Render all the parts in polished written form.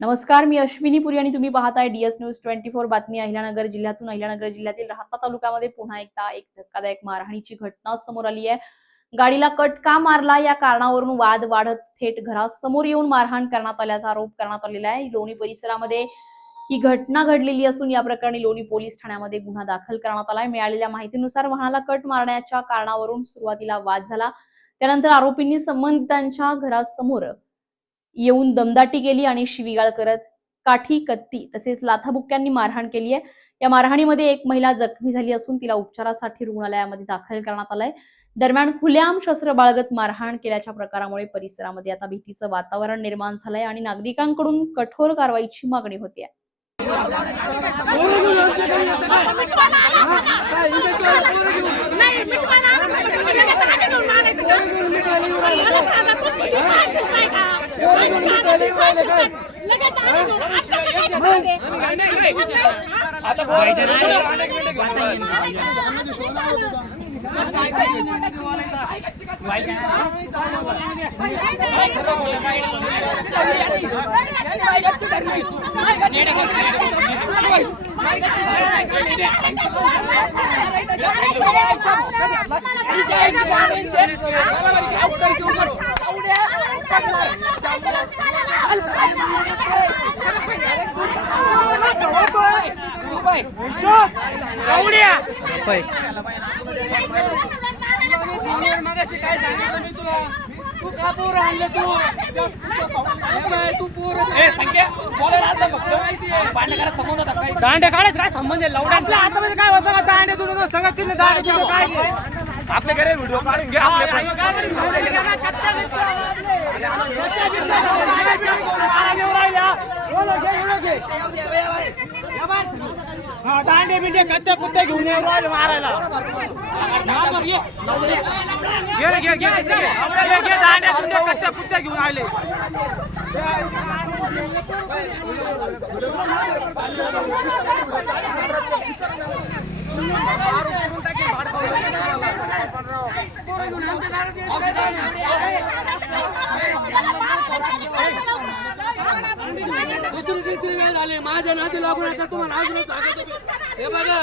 नमस्कार, मी अश्विनी पुरी आणि तुम्ही पाहताय डीएस न्यूज 24 बातमी. अहिल्यानगर जिल्ह्यातील राहाता तालुक्यामध्ये पुन्हा एकदा एक धक्कादायक मारहाणीची घटना समोर आली आहे. गाडीला कट का मारला या कारणावरून वाद वाढत थेट घरासमोर येऊन मारहाण करण्यात आल्याचा आरोप करण्यात आलेला आहे. लोणी परिसरामध्ये ही घटना घडलेली असून या प्रकरणी लोणी पोलीस ठाण्यामध्ये गुन्हा दाखल करण्यात आलाय. मिळालेल्या माहितीनुसार वाहनाला कट मारण्याच्या कारणावरून सुरुवातीला वाद झाला. त्यानंतर आरोपींनी संबंधितांच्या घरासमोर येऊन दमदाटी केली आणि शिवीगाळ करत काठी, कत्ती तसेच लाथाबुक्क्यांनी मारहाण केली आहे. या मारहाणीमध्ये एक महिला जखमी झाली असून तिला उपचारासाठी रुग्णालयामध्ये दाखल करण्यात आलंय. दरम्यान खुलेआम शस्त्र बाळगत मारहाण केल्याच्या प्रकारामुळे परिसरामध्ये आता भीतीचं वातावरण निर्माण झालंय आणि नागरिकांकडून कठोर कारवाईची मागणी होती आहे. काय सांगितलं मी तुला? तू का पोर आणलं तू पोर दांड्या काढायचं काय संबंध आहे? लवड्यांचा हातामध्ये काय होतं का? दांड्या तुला सगळं तिने दांड्या काय आपल्या घरी व्हिडिओ काढून घ्या. दांडे बिंडे कत्त्या कुत्त्या घेऊन राहिले मारायला. घे दांड्या तुंड्या कत्त्या कुत्त्या घेऊन आले. झाले माझ्या नादी लागू नका. तुम्हाला अजूनच सांगतो हे बघा,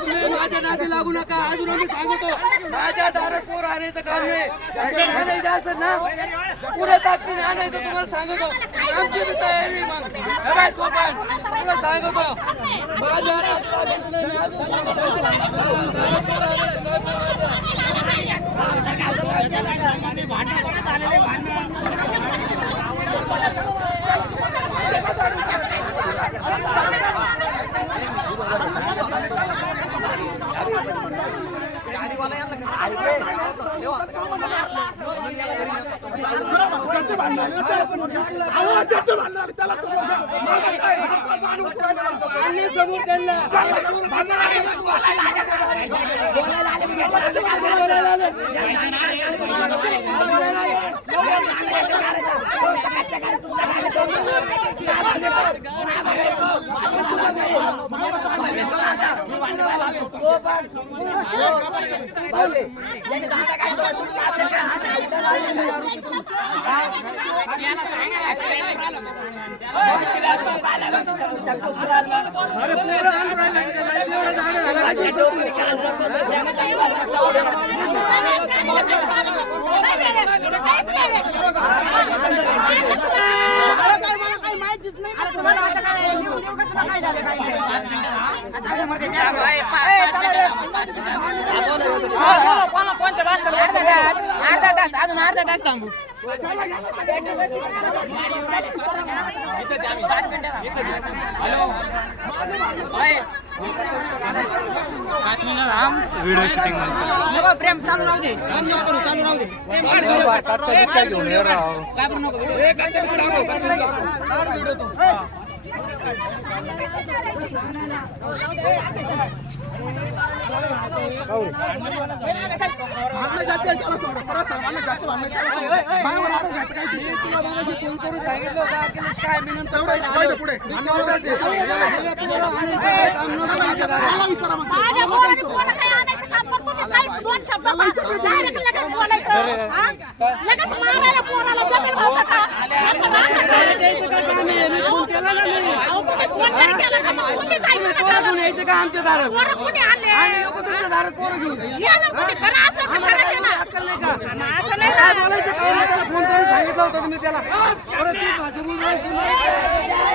तुम्ही माझ्या नादी लागू नका. अजून आम्ही सांगतो माझ्या दारात पोर आणायचं काम नाही. आणायचं असं ना पुढे ताकदीने आणायचं. तुम्हाला सांगतो आमची तयारी. मग काय सोपान तुला सांगतो माझ्या अर्धा तास थांबू. व्हिडिओ शूटिंग प्रेम चालू राहू दे. बंद नको करू, चालू राहू दे. लगेच मारायला पोराला जमेल होतं का? ना मी. तुम्ही पोरं घेऊन यायचे का आमच्या दारात? आम्ही नको तुमच्या दारात पोरं घेऊन. आम्हाला काही अक्कल नाही का? काय बोलायचं? फोन करून सांगितलं होतं तुम्ही त्याला. परत ती भाषा बोलून